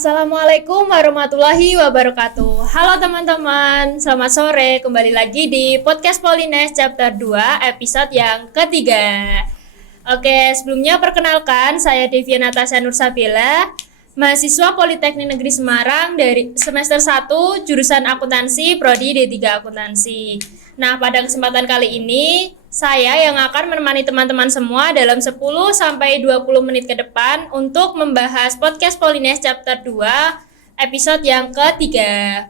Assalamualaikum warahmatullahi wabarakatuh. Halo teman-teman, selamat sore. Kembali lagi di Podcast Polines Chapter 2 episode yang ketiga. Oke, sebelumnya perkenalkan, saya Devia Natasha Nursabila, mahasiswa Politeknik Negeri Semarang dari semester 1 jurusan akuntansi, prodi D3 akuntansi. Nah, pada kesempatan kali ini saya yang akan menemani teman-teman semua dalam 10 sampai 20 menit ke depan untuk membahas Podcast Polines Chapter 2 episode yang ketiga.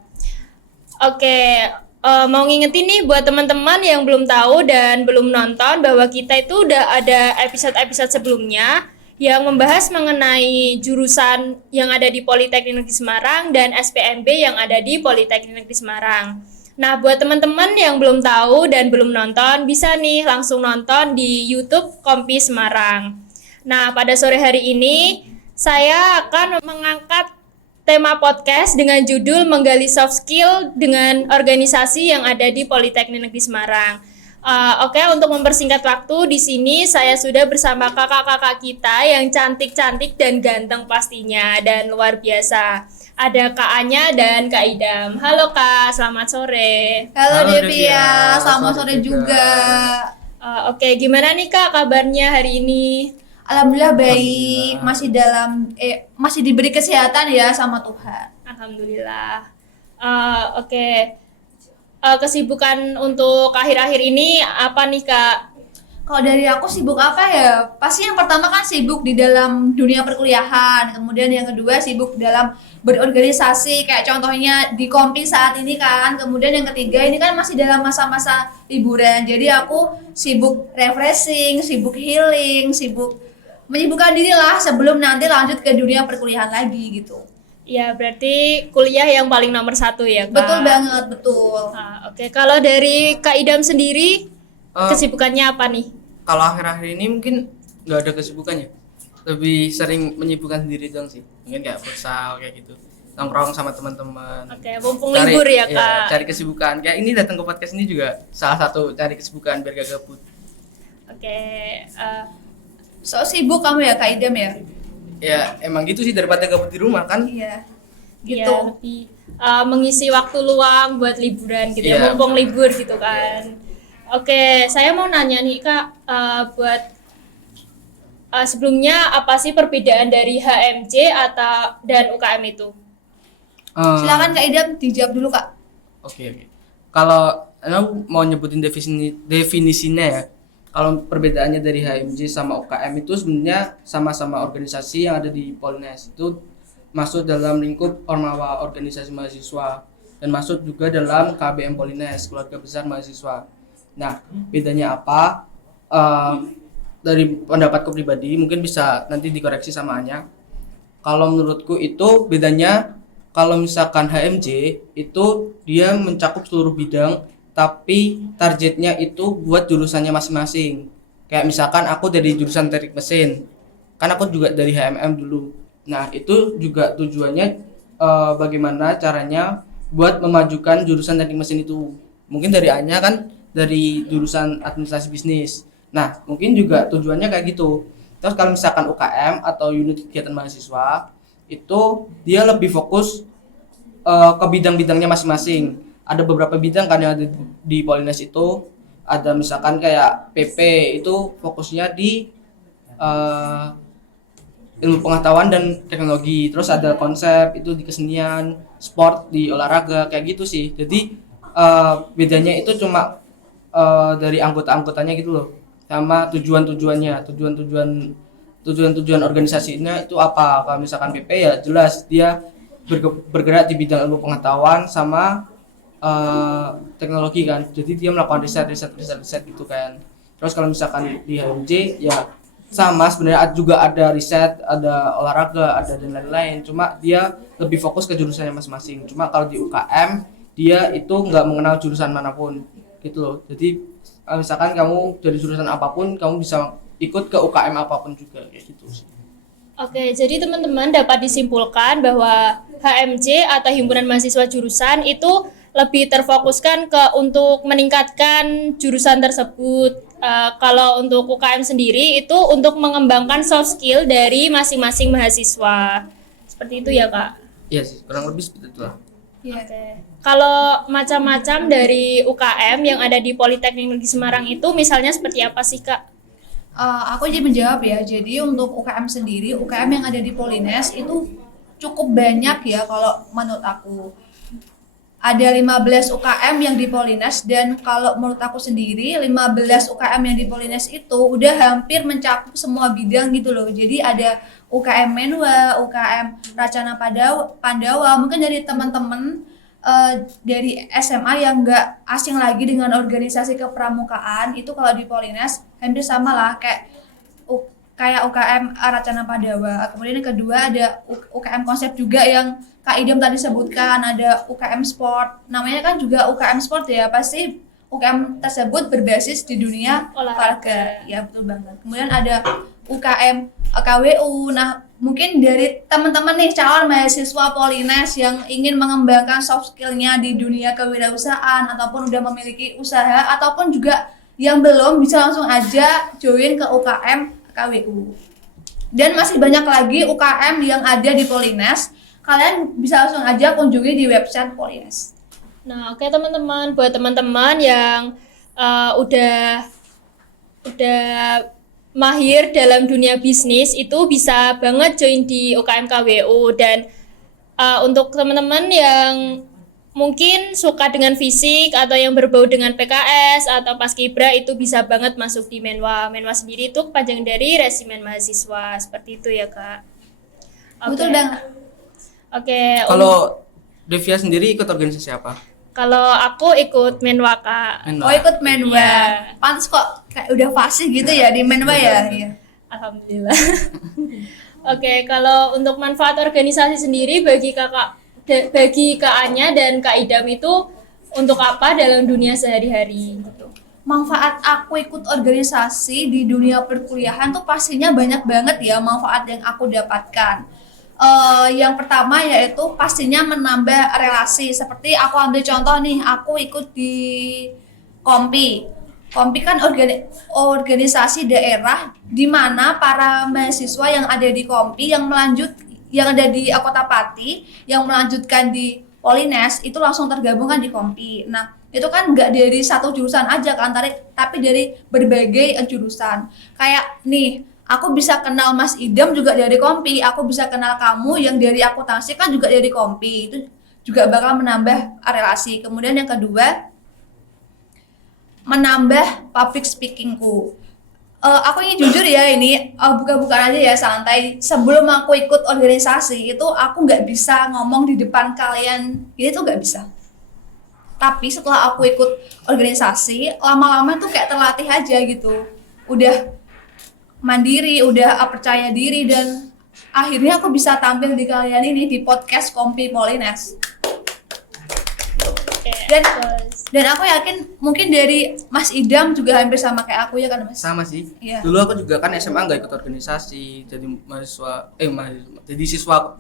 Oke, mau ngingetin nih buat teman-teman yang belum tahu dan belum nonton bahwa kita itu udah ada episode-episode sebelumnya yang membahas mengenai jurusan yang ada di Politeknik Negeri Semarang dan SPMB yang ada di Politeknik Negeri Semarang. Nah, buat teman-teman yang belum tahu dan belum nonton, bisa nih langsung nonton di YouTube Kompi Semarang. Nah, pada sore hari ini, saya akan mengangkat tema podcast dengan judul Menggali Soft Skill dengan organisasi yang ada di Politeknik Negeri Semarang. Oke, untuk mempersingkat waktu, di sini saya sudah bersama kakak-kakak kita yang cantik-cantik dan ganteng pastinya, dan luar biasa. Ada Kak Anya dan Kak Idam. Halo Kak, selamat sore. Halo Devia, selamat sore juga. Oke, gimana nih Kak kabarnya hari ini? Alhamdulillah baik, masih diberi kesehatan ya sama Tuhan. Alhamdulillah. Oke. Kesibukan untuk akhir-akhir ini apa nih Kak? Kalau dari aku sibuk apa ya? Pasti yang pertama kan sibuk di dalam dunia perkuliahan, kemudian yang kedua sibuk dalam berorganisasi, kayak contohnya di Kompi saat ini kan. Kemudian yang ketiga ini kan masih dalam masa-masa liburan, jadi aku sibuk refreshing, sibuk healing, sibuk menyibukkan diri lah sebelum nanti lanjut ke dunia perkuliahan lagi gitu. Ya, berarti kuliah yang paling nomor 1 ya Kak? Betul banget, betul. Oke, kalau dari Kak Idam sendiri, kesibukannya apa nih? Kalau akhir-akhir ini mungkin nggak ada kesibukannya, lebih sering menyibukkan diri dong sih, mungkin kayak futsal kayak gitu, nongkrong sama teman-teman. Oke, mumpung libur ya Kak. Ya, cari kesibukan, kayak ini datang ke podcast ini juga salah satu cari kesibukan biar gak gabut. Oke, So sibuk kamu ya Kak Idam ya? Ya emang gitu sih, daripada gabut di rumah kan. Iya. gitu. Gitu. Lebih mengisi waktu luang buat liburan gitu ya, Iya. mumpung libur gitu kan. Oke, saya mau nanya nih Kak, buat sebelumnya apa sih perbedaan dari HMJ dan UKM itu? Silakan Kak Idam dijawab dulu Kak. Oke. Kalau aku mau nyebutin definisinya ya. Kalau perbedaannya dari HMJ sama UKM itu sebenarnya sama-sama organisasi yang ada di Polines. Itu masuk dalam lingkup Ormawa Organisasi Mahasiswa dan masuk juga dalam KBM Polines, Keluarga Besar Mahasiswa. Nah, bedanya apa? Dari pendapatku pribadi, mungkin bisa nanti dikoreksi sama Anya. Kalau menurutku itu bedanya, kalau misalkan HMJ itu dia mencakup seluruh bidang, tapi targetnya itu buat jurusannya masing-masing. Kayak misalkan aku dari jurusan teknik mesin, kan aku juga dari HMM dulu. Nah, itu juga tujuannya bagaimana caranya buat memajukan jurusan teknik mesin itu. Mungkin dari Anya kan dari jurusan administrasi bisnis. Nah, mungkin juga tujuannya kayak gitu. Terus kalau misalkan UKM atau unit kegiatan mahasiswa, itu dia lebih fokus ke bidang-bidangnya masing-masing. Ada beberapa bidang kan yang ada di Polines itu, ada misalkan kayak PP itu fokusnya di ilmu pengetahuan dan teknologi. Terus ada konsep itu di kesenian, sport di olahraga kayak gitu sih. Jadi bedanya itu cuma dari anggota-anggotanya gitu loh, sama tujuan-tujuannya, tujuan organisasinya itu apa. Kalau misalkan PP ya jelas dia bergerak di bidang ilmu pengetahuan sama teknologi kan, jadi dia melakukan riset gitu kan. Terus kalau misalkan di HMJ ya sama, sebenarnya juga ada riset, ada olahraga, ada dan lain-lain, cuma dia lebih fokus ke jurusannya masing-masing. Cuma kalau di UKM dia itu nggak mengenal jurusan manapun gitu loh. Jadi misalkan kamu dari jurusan apapun, kamu bisa ikut ke UKM apapun juga kayak gitu sih. Oke, jadi teman-teman dapat disimpulkan bahwa HMJ atau Himpunan Mahasiswa Jurusan itu lebih terfokuskan untuk meningkatkan jurusan tersebut. Kalau untuk UKM sendiri itu untuk mengembangkan soft skill dari masing-masing mahasiswa. Seperti itu ya Kak. Iya sih, kurang lebih seperti itulah. Iya. Oke. Kalau macam-macam dari UKM yang ada di Politeknik Negeri Semarang itu misalnya seperti apa sih Kak? Aku jadi menjawab ya. Jadi untuk UKM sendiri, UKM yang ada di Polines itu cukup banyak ya kalau menurut aku. Ada 15 UKM yang di Polines, dan kalau menurut aku sendiri 15 UKM yang di Polines itu udah hampir mencakup semua bidang gitu loh. Jadi ada UKM Menwa, UKM Racana Pandawa. Mungkin dari teman-teman dari SMA yang nggak asing lagi dengan organisasi kepramukaan, itu kalau di Polines hampir sama lah kayak UKM Racana Pandawa. Kemudian yang kedua ada UKM konsep juga yang Kak Idam tadi sebutkan, ada UKM Sport. Namanya kan juga UKM Sport ya, pasti UKM tersebut berbasis di dunia olahraga. Ya, betul banget. Kemudian ada UKM KWU. Nah, mungkin dari teman-teman nih calon mahasiswa Polines yang ingin mengembangkan soft skill-nya di dunia kewirausahaan ataupun udah memiliki usaha, ataupun juga yang belum, bisa langsung aja join ke UKM KWU. Dan masih banyak lagi UKM yang ada di Polines. Kalian bisa langsung aja kunjungi di website Polines. Nah, oke teman-teman, buat teman-teman yang udah mahir dalam dunia bisnis itu bisa banget join di UKM KWU. Dan untuk teman-teman yang mungkin suka dengan fisik atau yang berbau dengan PKS atau Paskibra itu bisa banget masuk di Menwa. Menwa sendiri itu kepanjangan dari Resimen Mahasiswa, seperti itu ya Kak. Betul banget. Oke. Kalau Devia sendiri ikut organisasi apa? Kalau aku ikut Menwa Kak. Menwa. Oh, ikut Menwa. Iya. Pantes kok kayak udah fasih gitu ya di Menwa ya. Iya. Alhamdulillah. Oke, kalau untuk manfaat organisasi sendiri bagi Kak Anya dan Kak Idam itu untuk apa dalam dunia sehari-hari gitu? Manfaat aku ikut organisasi di dunia perkuliahan tuh pastinya banyak banget ya manfaat yang aku dapatkan. Yang pertama yaitu pastinya menambah relasi. Seperti aku ambil contoh nih, aku ikut di Kompi. Kompi kan organisasi daerah di mana para mahasiswa yang ada di Kompi yang ada di Kota Pati yang melanjutkan di Polines itu langsung tergabungkan di Kompi. Nah, itu kan nggak dari satu jurusan aja kan, tapi dari berbagai jurusan. Kayak nih, aku bisa kenal Mas Idam juga dari Kompi, aku bisa kenal kamu yang dari akuntansi kan juga dari Kompi. Itu juga bakal menambah relasi. Kemudian yang kedua, menambah public speakingku. Aku ingin jujur ya, ini buka-bukaan aja ya, santai. Sebelum aku ikut organisasi itu aku nggak bisa ngomong di depan kalian, ini tuh nggak bisa. Tapi setelah aku ikut organisasi, lama-lama tuh kayak terlatih aja gitu. Udah mandiri, udah percaya diri, dan akhirnya aku bisa tampil di kalian ini di podcast Kompi Polines. Dan aku yakin mungkin dari Mas Idam juga hampir sama kayak aku ya kan Mas? Sama sih. Iya. Dulu aku juga kan SMA nggak ikut organisasi, jadi jadi siswa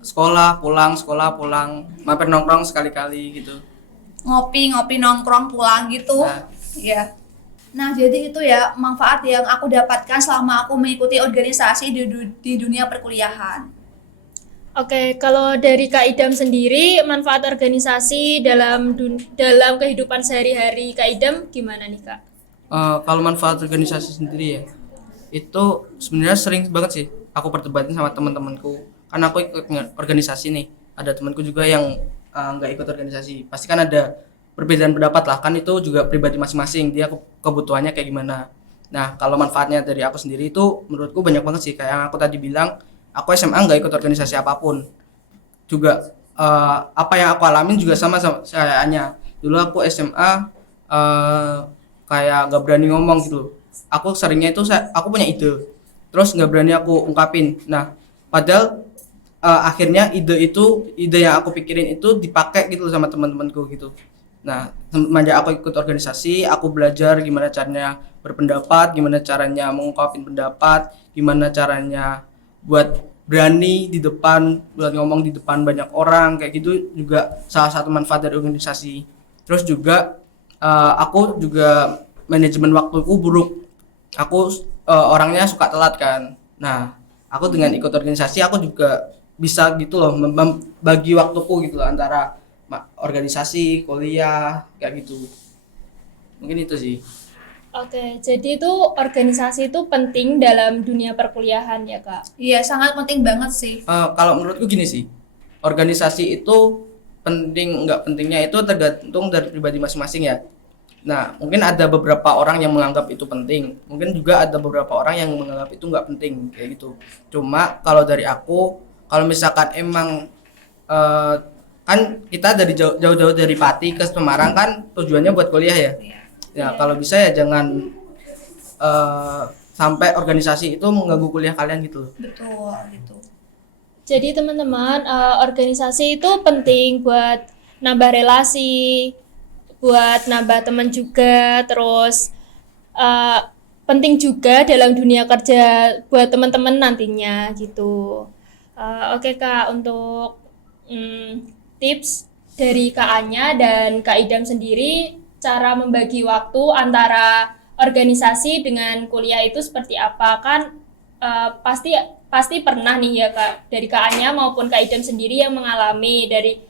sekolah pulang, mampir nongkrong sekali-kali gitu. Ngopi nongkrong pulang gitu. Iya. Nah, jadi itu ya manfaat yang aku dapatkan selama aku mengikuti organisasi di dunia perkuliahan. Oke, kalau dari Kak Idam sendiri, manfaat organisasi dalam kehidupan sehari-hari Kak Idam gimana nih Kak? Kalau manfaat organisasi sendiri ya, itu sebenarnya sering banget sih aku perdebatin sama teman-temanku. Karena aku ikut organisasi nih, ada temanku juga yang nggak ikut organisasi. Pasti kan ada perbedaan pendapat lah, kan itu juga pribadi masing-masing, dia kebutuhannya kayak gimana. Nah, kalau manfaatnya dari aku sendiri itu menurutku banyak banget sih. Kayak yang aku tadi bilang, aku SMA nggak ikut organisasi apapun. Juga apa yang aku alamin juga sama kayaknya. Dulu aku SMA kayak nggak berani ngomong gitu. Aku seringnya itu aku punya ide, terus nggak berani aku ungkapin. Nah, padahal akhirnya ide yang aku pikirin itu dipakai gitu sama teman-temanku gitu. Nah, semenjak aku ikut organisasi, aku belajar gimana caranya berpendapat, gimana caranya mengungkapin pendapat, gimana caranya buat berani buat ngomong di depan banyak orang, kayak gitu juga salah satu manfaat dari organisasi. Terus juga aku juga manajemen waktuku buruk. Aku orangnya suka telat kan. Nah, aku dengan ikut organisasi aku juga bisa gitu loh membagi waktuku gitu loh antara organisasi, kuliah kayak gitu. Mungkin itu sih. Oke, jadi itu organisasi itu penting dalam dunia perkuliahan ya Kak? Iya, sangat penting banget sih. Kalau menurutku gini sih, organisasi itu penting nggak pentingnya itu tergantung dari pribadi masing-masing ya. Nah, mungkin ada beberapa orang yang menganggap itu penting, mungkin juga ada beberapa orang yang menganggap itu nggak penting kayak gitu. Cuma kalau dari aku, kalau misalkan emang kan kita dari jauh-jauh dari Pati ke Semarang kan tujuannya buat kuliah ya. Iya. Ya kalau bisa ya jangan sampai organisasi itu mengganggu kuliah kalian gitu loh. Betul gitu. Jadi teman-teman, organisasi itu penting buat nambah relasi, buat nambah teman juga, terus penting juga dalam dunia kerja buat teman-teman nantinya gitu. Oke Kak, untuk tips dari Kak Anya dan Kak Idam sendiri, cara membagi waktu antara organisasi dengan kuliah itu seperti apa? Kan pasti pernah nih ya Kak, dari Kak Anya maupun Kak Idam sendiri yang mengalami dari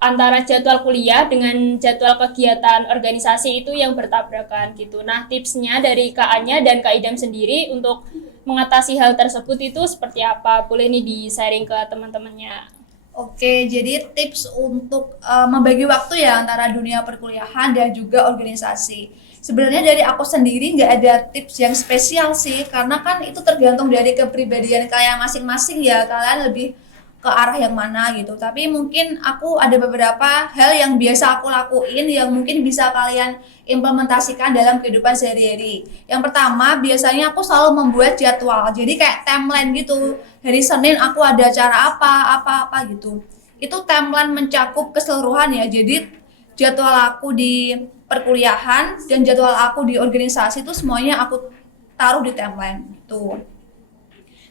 antara jadwal kuliah dengan jadwal kegiatan organisasi itu yang bertabrakan gitu. Nah, tipsnya dari Kak Anya dan Kak Idam sendiri untuk mengatasi hal tersebut itu seperti apa? Boleh nih di-sharing ke teman-temannya. Oke, jadi tips untuk membagi waktu ya antara dunia perkuliahan dan juga organisasi. Sebenarnya dari aku sendiri nggak ada tips yang spesial sih, karena kan itu tergantung dari kepribadian kalian masing-masing ya, kalian lebih ke arah yang mana gitu. Tapi mungkin aku ada beberapa hal yang biasa aku lakuin yang mungkin bisa kalian implementasikan dalam kehidupan sehari-hari. Yang pertama, biasanya aku selalu membuat jadwal. Jadi kayak timeline gitu. Hari Senin aku ada acara apa gitu. Itu timeline mencakup keseluruhan ya. Jadi jadwal aku di perkuliahan dan jadwal aku di organisasi itu semuanya aku taruh di timeline gitu.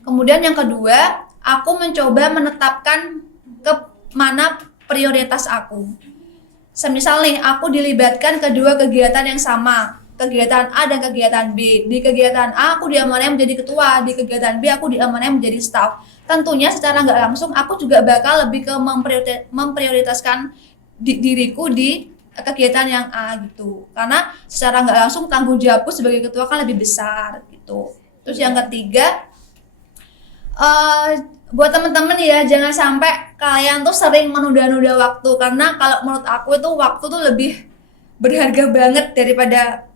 Kemudian yang kedua, aku mencoba menetapkan ke mana prioritas aku. Semisal nih, aku dilibatkan kedua kegiatan yang sama, kegiatan A dan kegiatan B. Di kegiatan A aku diamanai menjadi ketua, di kegiatan B aku diamanai menjadi staff. Tentunya secara nggak langsung aku juga bakal lebih ke memprioritaskan diriku di kegiatan yang A gitu. Karena secara nggak langsung tanggung jawabku sebagai ketua kan lebih besar gitu. Terus yang ketiga, buat temen-temen ya, jangan sampai kalian tuh sering menunda-nunda waktu, karena kalau menurut aku itu waktu tuh lebih berharga banget daripada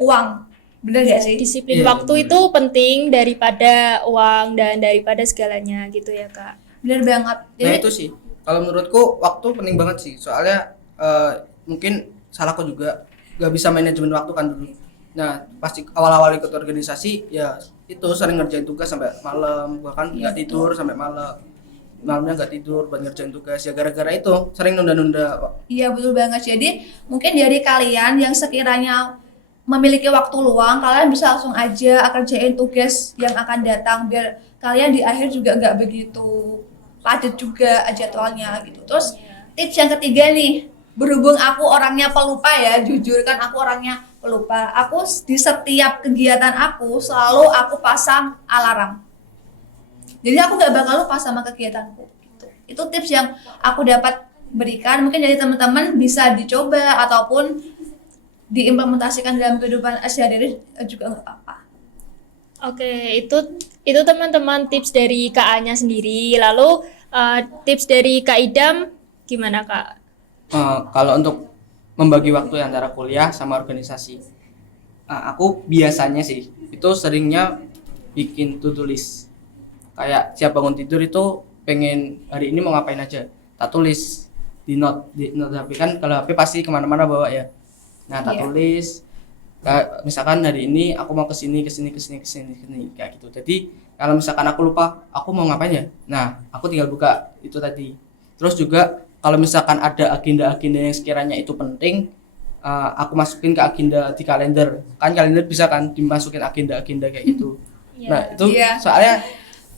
uang. Bener gak sih? Disiplin Iya, waktu bener. itu penting daripada uang dan daripada segalanya gitu ya Kak. Bener banget. Nah Jadi itu sih, kalau menurutku waktu penting banget sih, soalnya mungkin salahku juga gak bisa manajemen waktu kan dulu. Nah pasti awal-awal ikut organisasi ya itu sering ngerjain tugas sampai malam, bahkan Iya, nggak tidur sampai malamnya nggak tidur buat ngerjain tugas ya, gara-gara itu sering nunda-nunda. iya betul banget. Jadi mungkin dari kalian yang sekiranya memiliki waktu luang, kalian bisa langsung aja kerjain tugas yang akan datang biar kalian di akhir juga nggak begitu padat juga jadwalnya gitu. Terus tips yang ketiga nih, berhubung aku orangnya pelupa ya, jujur kan aku orangnya pelupa. Aku di setiap kegiatan aku selalu aku pasang alarm. Jadi aku nggak bakal lupa sama kegiatanku. Gitu. Itu tips yang aku dapat berikan. Mungkin dari teman-teman bisa dicoba ataupun diimplementasikan dalam kehidupan sehari-hari juga nggak apa-apa. Oke, itu teman-teman tips dari Kak Anya sendiri. Lalu tips dari Kak Idam gimana Kak? Kalau untuk membagi waktu antara kuliah sama organisasi, aku biasanya sih itu seringnya bikin to-do list. Kayak siap bangun tidur itu pengen hari ini mau ngapain aja, tak tulis di note HP kan, kalau HP pasti kemana-mana bawa ya. Nah tak Iya. tulis, misalkan hari ini aku mau kesini kayak gitu. Jadi kalau misalkan aku lupa aku mau ngapain ya, nah aku tinggal buka itu tadi. Terus juga kalau misalkan ada agenda-agenda yang sekiranya itu penting, aku masukin ke agenda di kalender. Kan kalender bisa kan dimasukin agenda-agenda kayak gitu. Iya. Nah itu Iya. soalnya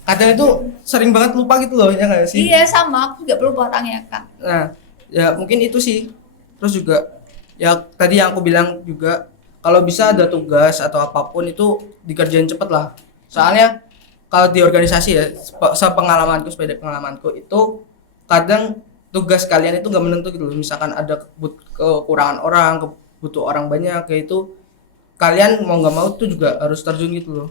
kadang itu sering banget lupa gitu loh, ya nggak sih? Iya sama, aku juga perlu orangnya Kak. Nah ya mungkin itu sih. Terus juga ya tadi yang aku bilang juga, kalau bisa ada tugas atau apapun itu dikerjain cepet lah. Soalnya kalau di organisasi ya, sepengalamanku itu kadang tugas kalian itu nggak menentu gitu loh. Misalkan ada kekurangan orang, butuh orang banyak, kayak itu kalian mau nggak mau tuh juga harus terjun gitu loh.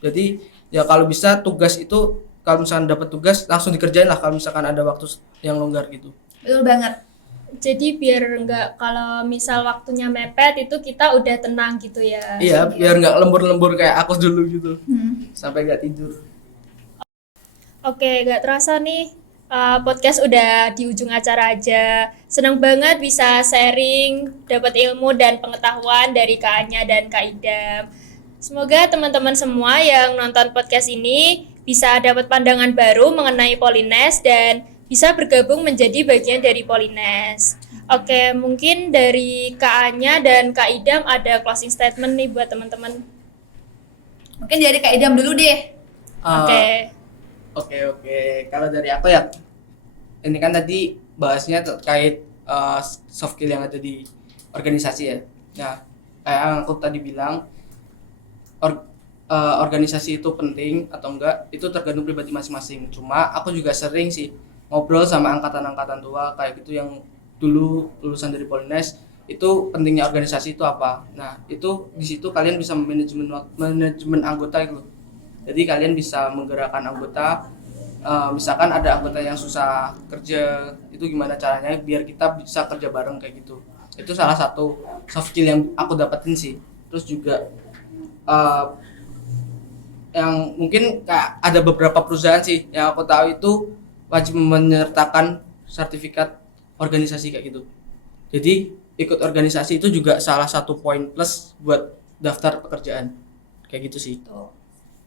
Jadi ya kalau bisa tugas itu, kalau misalkan dapat tugas langsung dikerjain lah kalau misalkan ada waktu yang longgar gitu. Betul banget. Jadi biar nggak, kalau misal waktunya mepet itu kita udah tenang gitu ya. Iya, biar nggak lembur-lembur kayak aku dulu gitu. Sampai nggak tidur. Oke, nggak terasa nih podcast udah di ujung acara aja. Senang banget bisa sharing, dapat ilmu dan pengetahuan dari Kak Anya dan Kak Idam. Semoga teman-teman semua yang nonton podcast ini bisa dapat pandangan baru mengenai Polines dan bisa bergabung menjadi bagian dari Polines. Oke, mungkin dari Kak Anya dan Kak Idam ada closing statement nih buat teman-teman. Mungkin dari Kak Idam dulu deh. Oke. Oke. Kalau dari aku ya, ini kan tadi bahasnya terkait soft skill yang ada di organisasi ya. Nah, kayak yang aku tadi bilang, organisasi itu penting atau enggak itu tergantung pribadi masing-masing. Cuma aku juga sering sih ngobrol sama angkatan-angkatan tua kayak gitu yang dulu lulusan dari Polines, itu pentingnya organisasi itu apa. Nah, itu di situ kalian bisa manajemen anggota gitu. Jadi kalian bisa menggerakkan anggota. Misalkan ada anggota yang susah kerja, itu gimana caranya biar kita bisa kerja bareng kayak gitu. Itu salah satu soft skill yang aku dapetin sih. Terus juga yang mungkin kayak ada beberapa perusahaan sih yang aku tahu itu wajib menyertakan sertifikat organisasi kayak gitu. Jadi ikut organisasi itu juga salah satu poin plus buat daftar pekerjaan kayak gitu sih.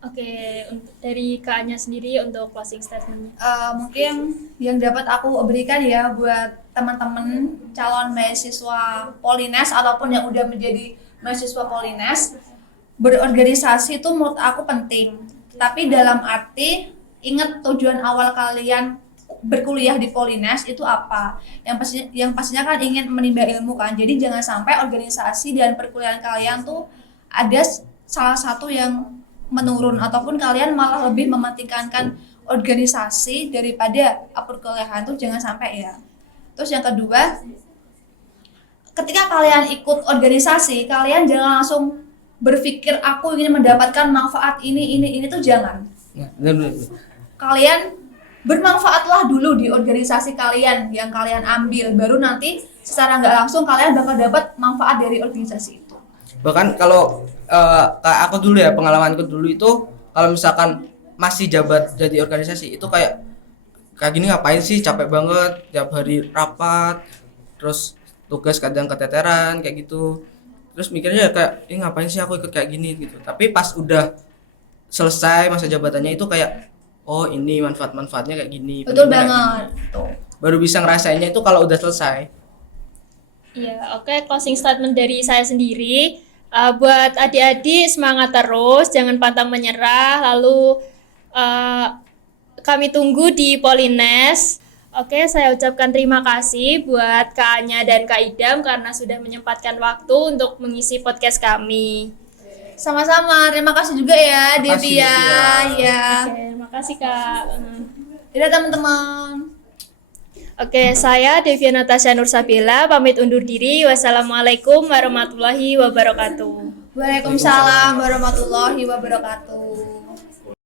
Oke, dari Kak Anya sendiri untuk closing statement-nya. Mungkin yang dapat aku berikan ya buat teman-teman calon mahasiswa Polines ataupun yang udah menjadi mahasiswa Polines, berorganisasi itu menurut aku penting. Tapi dalam arti ingat tujuan awal kalian berkuliah di Polines itu apa? Yang pastinya kan ingin menimba ilmu kan. Jadi jangan sampai organisasi dan perkuliahan kalian tuh ada salah satu yang menurun ataupun kalian malah lebih mementingkan organisasi daripada perkuliahan, tuh jangan sampai ya. Terus yang kedua, ketika kalian ikut organisasi, kalian jangan langsung berpikir aku ingin mendapatkan manfaat ini tuh jangan. Nah, benar. Kalian bermanfaatlah dulu di organisasi kalian yang kalian ambil, baru nanti secara nggak langsung kalian bakal dapat manfaat dari organisasi itu. Bahkan kalau kayak aku dulu ya, pengalamanku dulu itu kalau misalkan masih jabat jadi organisasi itu kayak gini ngapain sih, capek banget tiap hari rapat, terus tugas kadang keteteran kayak gitu. Terus mikirnya kayak ngapain sih aku ikut kayak gini gitu. Tapi pas udah selesai masa jabatannya itu kayak oh ini manfaat-manfaatnya kayak gini. Betul banget. Baru bisa ngerasainnya itu kalau udah selesai. Iya, oke, closing statement dari saya sendiri. Buat adik-adik semangat terus, jangan pantang menyerah. Lalu kami tunggu di Polines. Oke, saya ucapkan terima kasih buat Kak Anya dan Kak Idam karena sudah menyempatkan waktu untuk mengisi podcast kami. Sama-sama, terima kasih juga ya Devi ya. Ya. Oke, terima kasih Kak. Dadah teman-teman. Oke, saya Devia Natasha Nursabila pamit undur diri. Wassalamualaikum warahmatullahi wabarakatuh. Waalaikumsalam warahmatullahi wabarakatuh.